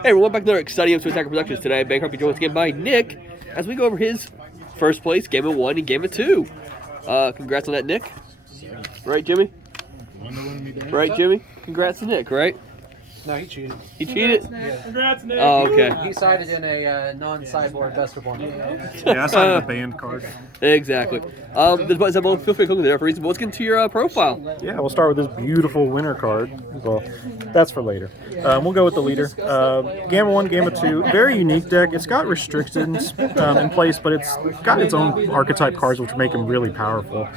Hey everyone, back to another exciting episode of Attacker Productions today. Bankrupt joined once again by Nick as we go over his first place, Game of 1 and Game of 2. Congrats on that, Nick. Right, Jimmy? Right, Jimmy? Congrats to Nick, right? No, he cheated. He cheated? Congrats, Nick. Oh, okay. He sided in a non-cyborg best of one. Yeah, I signed the band card. Exactly. Feel free to click on there for reason. But let's get into your profile. Yeah, we'll start with this beautiful winner card. Well, that's for later. We'll go with the leader. Game of 1, Game of 2. Very unique deck. It's got restrictions in place, but it's got its own archetype cards, which make them really powerful.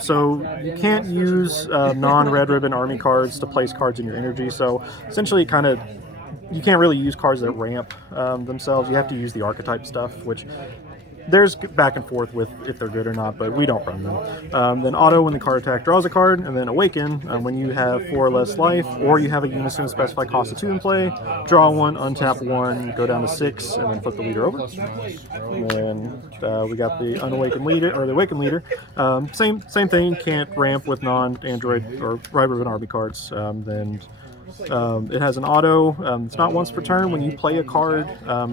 So you can't use non-Red Ribbon Army cards to place cards in your energy. So essentially, you can't really use cards that ramp themselves. You have to use the archetype stuff, which there's back and forth with if they're good or not, but we don't run them. Then auto when the card attack draws a card, and then awaken when you have 4 or less life, or you have a unison of specified cost of 2 in play, draw 1, untap 1, go down to 6, and then flip the leader over. And then we got the unawakened leader, or the awakened leader. Same thing, can't ramp with non-Android or Red Ribbon Army cards. It has an auto. It's not once per turn. When you play a card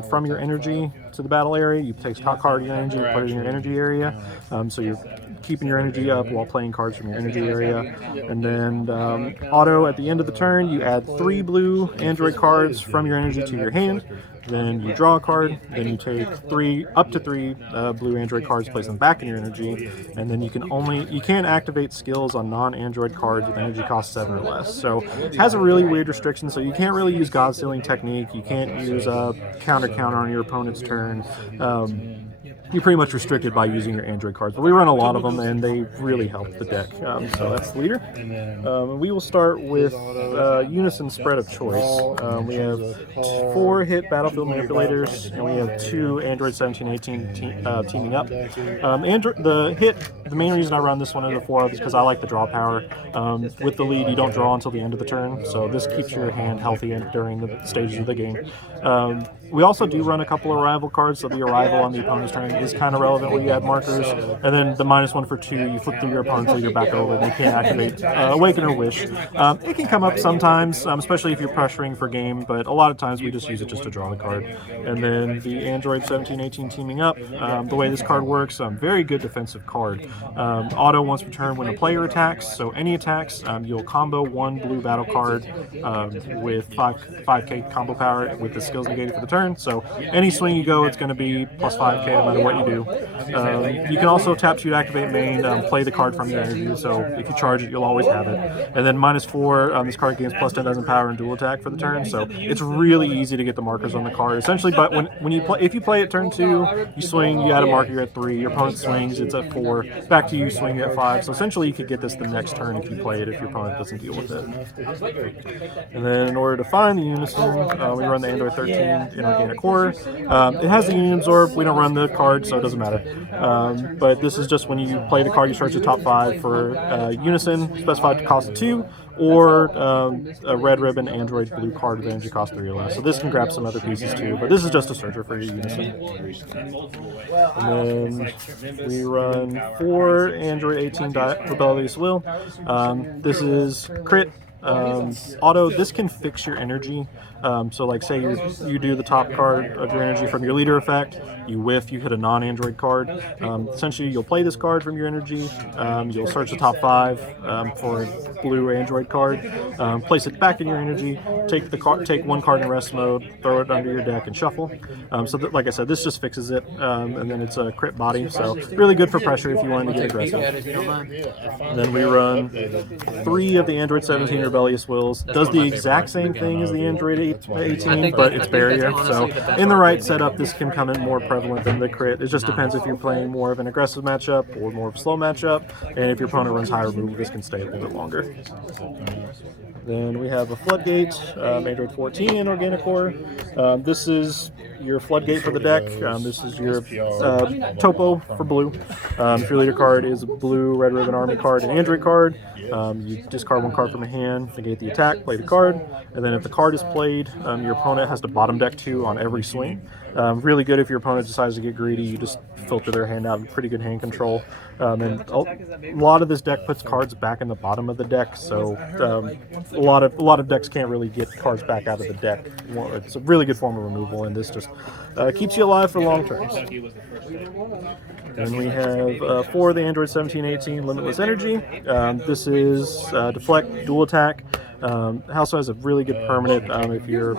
from your energy to the battle area, you take a card in your energy and put it in your energy area. So you're keeping your energy up while playing cards from your energy area. And then auto at the end of the turn, you add 3 blue Android cards from your energy to your hand. Then you draw a card, then you take up to 3 blue Android cards, place them back in your energy, and then you can't activate skills on non-Android cards with energy cost 7 or less. So it has a really weird restriction, so you can't really use God Sealing Technique, you can't use a counter on your opponent's turn. You're pretty much restricted by using your Android cards, but we run a lot of them, and they really help the deck. So that's the leader. We will start with Unison Spread of Choice. We have 4 hit Battlefield Manipulators, and we have 2 Android 17-18 teaming up. The main reason I run this one into 4 is because I like the draw power. With the lead, you don't draw until the end of the turn, so this keeps your hand healthy during the stages of the game. We also do run a couple of arrival cards, so the arrival on the opponent's turn is kind of relevant when you add markers. And then the -1 for 2, you flip through your opponent until you're back over, and they can't activate Awaken or Wish. It can come up sometimes, especially if you're pressuring for game, but a lot of times we just use it just to draw the card. And then the Android 17-18 teaming up. The way this card works, very good defensive card. Auto once per turn when a player attacks, so any attacks, you'll combo 1 blue battle card with 5k combo power with the skills negated for the turn. So any swing you go, it's going to be plus 5k no matter what you do. You can also tap to activate main, play the card from your energy, so if you charge it, you'll always have it. And then -4, this card gains plus 10,000 power and dual attack for the turn, so it's really easy to get the markers on the card. Essentially, but if you play it turn 2, you swing, you add a marker, you're at 3, your opponent swings, it's at 4, back to you, swing at 5. So essentially, you could get this the next turn if you play it, if your opponent doesn't deal with it. And then in order to find the Unison, we run the Android 13 Inorganic Core. It has the Union Absorb. We don't run the card, so it doesn't matter. But this is just when you play the card, you search the top 5 for Unison, specified to cost 2, or a Red Ribbon Android blue card with energy cost 3 or less. So this can grab some other pieces too, but this is just a searcher for your Unison. And then we run 4 Android 18 Rebellious Will. This is crit. Auto, this can fix your energy. So like say you do the top card of your energy from your leader effect, you whiff, you hit a non-Android card. Essentially, you'll play this card from your energy, you'll search the top 5 for a blue Android card, place it back in your energy, take 1 card in rest mode, throw it under your deck, and shuffle. Like I said, this just fixes it, and then it's a crit body, so really good for pressure if you wanted to get aggressive. And then we run 3 of the Android 17 Rebellious Wills. Does the exact same thing as the Android 18, but it's barrier. So in the right setup, this can come in more prevalent than the crit. It just depends if you're playing more of an aggressive matchup or more of a slow matchup, and if your opponent runs high removal, this can stay a little bit longer. Then we have a Floodgate, Android 14 Inorganic Core. This is your Floodgate for the deck. This is your topo for blue. If your leader card is a blue Red Ribbon Army card and Android card, you discard 1 card from a hand, negate the attack, play the card, and then if the card is played, played, your opponent has to bottom deck 2 on every swing. Really good if your opponent decides to get greedy. You just filter their hand out with pretty good hand control. And a lot of this deck puts cards back in the bottom of the deck, so a lot of decks can't really get cards back out of the deck. Well, it's a really good form of removal, and this just keeps you alive for long terms. And we have 4 of the Android 1718 Limitless Energy. This is Deflect, Dual Attack. Also has a really good permanent. If your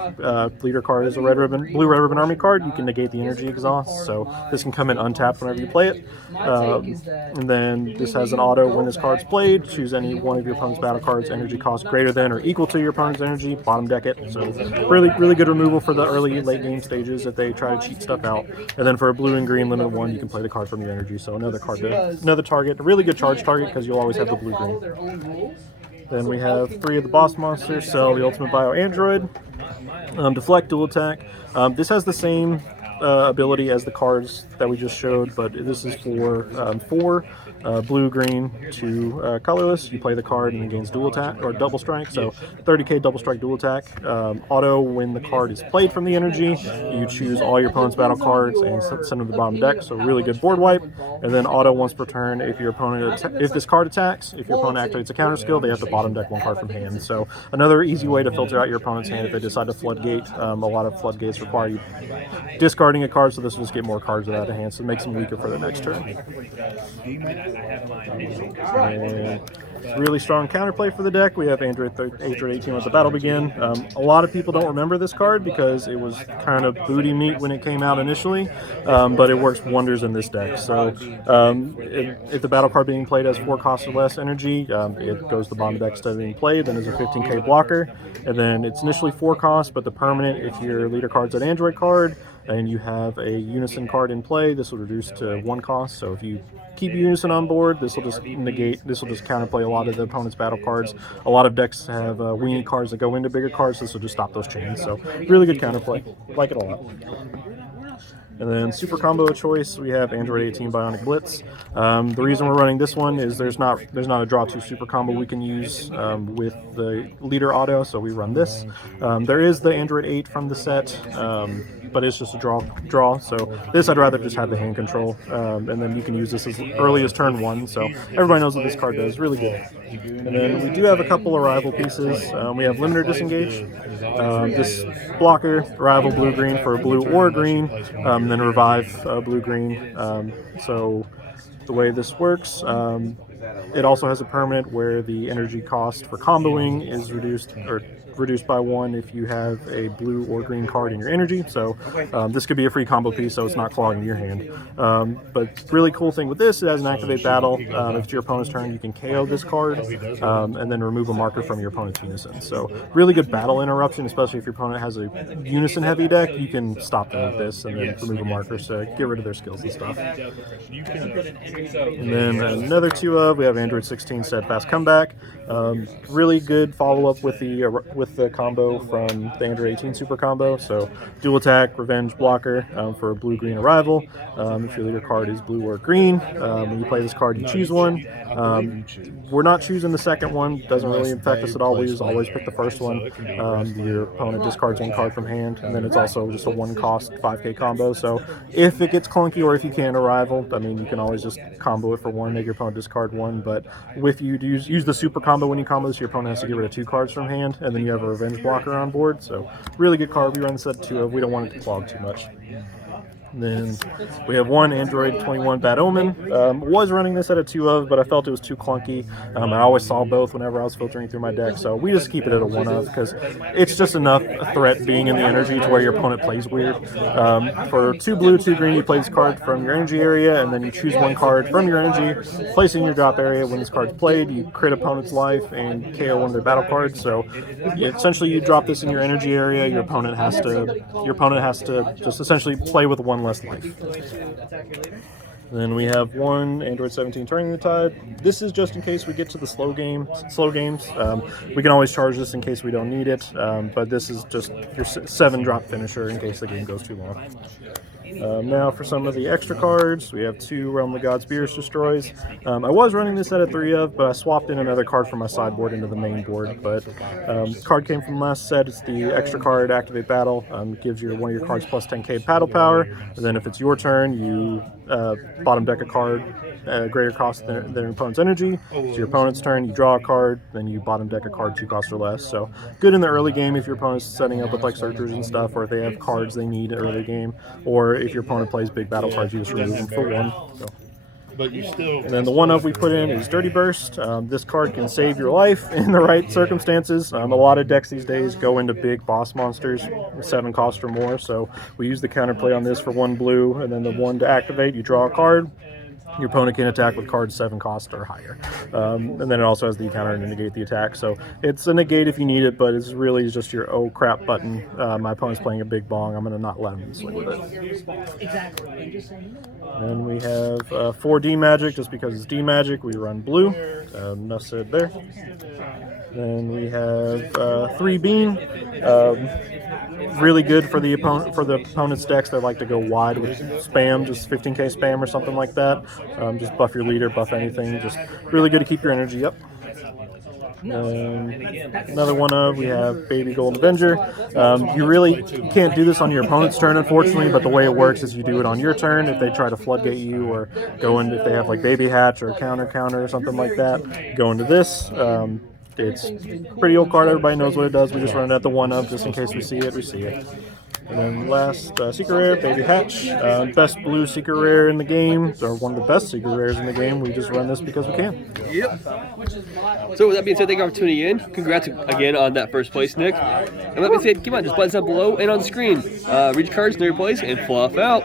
leader card is a blue red ribbon army card, you can negate the energy exhaust. So this can come in untapped whenever you play it. And then this has an auto: when this card's played, choose any one of your opponent's battle cards' energy cost greater than or equal to your opponent's energy. Bottom deck it. So really good removal for the early late game stages if they try to cheat stuff out. And then for a blue and green limited 1, you can play the card from your energy. So another target, a really good charge target because you'll always have the blue green. Then we have 3 of the boss monsters, so the Ultimate Bio Android, Deflect, Dual Attack. This has the same ability as the cards that we just showed, but this is for 4 blue, green, 2 colorless. You play the card and it gains dual attack or double strike. So 30k double strike, dual attack. Auto: when the card is played from the energy, you choose all your opponent's battle cards and send them to the bottom deck. So really good board wipe. And then auto: once per turn, if your opponent if this card attacks, if your opponent activates a counter skill, they have to bottom deck 1 card from hand. So another easy way to filter out your opponent's hand if they decide to floodgate. A lot of floodgates require you discarding a card, so this will just get more cards out of hand, so it makes them weaker for the next turn. And really strong counterplay for the deck. We have Android 18 with the Battle Begin. A lot of people don't remember this card because it was kind of booty meat when it came out initially, but it works wonders in this deck. So if the battle card being played has 4 costs or less energy, it goes to the bottom deck instead of being played. Then there's a 15k blocker, and then it's initially 4 costs, but the permanent, if your leader card's an Android card and you have a Unison card in play, this will reduce to 1 cost. So if you keep Unison on board, this will just counterplay a lot of the opponent's battle cards. A lot of decks have weenie cards that go into bigger cards, this will just stop those chains. So really good counterplay. Like it a lot. And then super combo choice, we have Android 18 Bionic Blitz. The reason we're running this one is there's not a draw 2 super combo we can use with the leader auto, so we run this. There is the Android 8 from the set, but it's just a draw. So this I'd rather just have the hand control, and then you can use this as early as turn 1. So everybody knows what this card does. Really good. And then we do have a couple of rival pieces. We have Limiter Disengage. This blocker, rival blue green for a blue or a green, and then revive blue green. So the way this works, it also has a permanent where the energy cost for comboing is reduced by 1 if you have a blue or green card in your energy. So this could be a free combo piece, so it's not clogging your hand. But really cool thing with this, it has an activate battle. If it's your opponent's turn, you can KO this card and then remove a marker from your opponent's Unison. So really good battle interruption, especially if your opponent has a Unison heavy deck. You can stop them with this and then remove a marker to get rid of their skills and stuff. And then another 2 of, we have Android 16 Steadfast Comeback. Really good follow-up with the combo from the Android 18 super combo. So dual attack, revenge, blocker for a blue-green arrival. If your leader card is blue or green, when you play this card, you choose one. We're not choosing the second one. Doesn't really affect us at all. We just always pick the first one. Your opponent discards 1 card from hand, and then it's also just a 1-cost 5k combo. So if it gets clunky or if you can't arrival, I mean, you can always just combo it for 1, make your opponent discard 1. But if you use the super combo when you combo this, your opponent has to get rid of 2 cards from hand, and then you have a revenge blocker on board. So really good card. We run this at 2 of. We don't want it to clog too much. Then we have 1 Android 21 Bad Omen. Was running this at a 2 of, but I felt it was too clunky. I always saw both whenever I was filtering through my deck, so we just keep it at a 1 of because it's just enough threat being in the energy to where your opponent plays weird. For 2 blue, 2 green, you play this card from your energy area, and then you choose 1 card from your energy, place it in your drop area. When this card's played, you crit opponent's life and KO one of their battle cards. So essentially, you drop this in your energy area. Your opponent has to just essentially play with 1 less life. Then we have 1 Android 17 Turning the Tide. This is just in case we get to the slow games. We can always charge this in case we don't need it, but this is just your 7-drop finisher in case the game goes too long. Now for some of the extra cards, we have 2 Realm of the Gods Beerus Destroys. I was running this at a 3 of, but I swapped in another card from my sideboard into the main board. But card came from last set. It's the extra card, Activate Battle. It gives one of your cards plus 10k battle power. And then if it's your turn, you bottom deck a card greater cost than your opponent's energy. It's your opponent's turn, you draw a card, then you bottom deck a card 2 cost or less. So good in the early game if your opponent's setting up with like searchers and stuff, or if they have cards they need early game, or if your opponent plays big battle cards, you just remove them for 1. So. And then the 1-of we put in is Dirty Burst. This card can save your life in the right circumstances. A lot of decks these days go into big boss monsters, 7 cost or more, so we use the counterplay on this for 1 blue, and then the 1 to activate, you draw a card. Your opponent can attack with cards 7 cost or higher. And then it also has the counter to negate the attack. So it's a negate if you need it, but it's really just your oh crap button. My opponent's playing a big bong. I'm going to not let him swing with it. And we have 4 D magic. Just because it's D magic, we run blue. Enough said there. Then we have 3 bean. Really good for the opponent's decks that like to go wide with spam, just 15k spam or something like that. Just buff your leader, buff anything. Just really good to keep your energy up. Another 1-of, we have Baby Gold Avenger. You really can't do this on your opponent's turn, unfortunately, but the way it works is you do it on your turn. If they try to floodgate you or go into, if they have like Baby Hatch or counter or something like that, go into this. It's a pretty old card, everybody knows what it does. We just run it at the 1-of just in case we see it, we see it. And then last, Secret Rare, Baby Hatch. Best blue Secret Rare in the game, or one of the best Secret Rares in the game. We just run this because we can. Yep. So with that being said, thank you for tuning in. Congrats again on that first place, Nick. And with that being said, come on, just buttons down below and on the screen. Read your cards, know your place, and fluff out.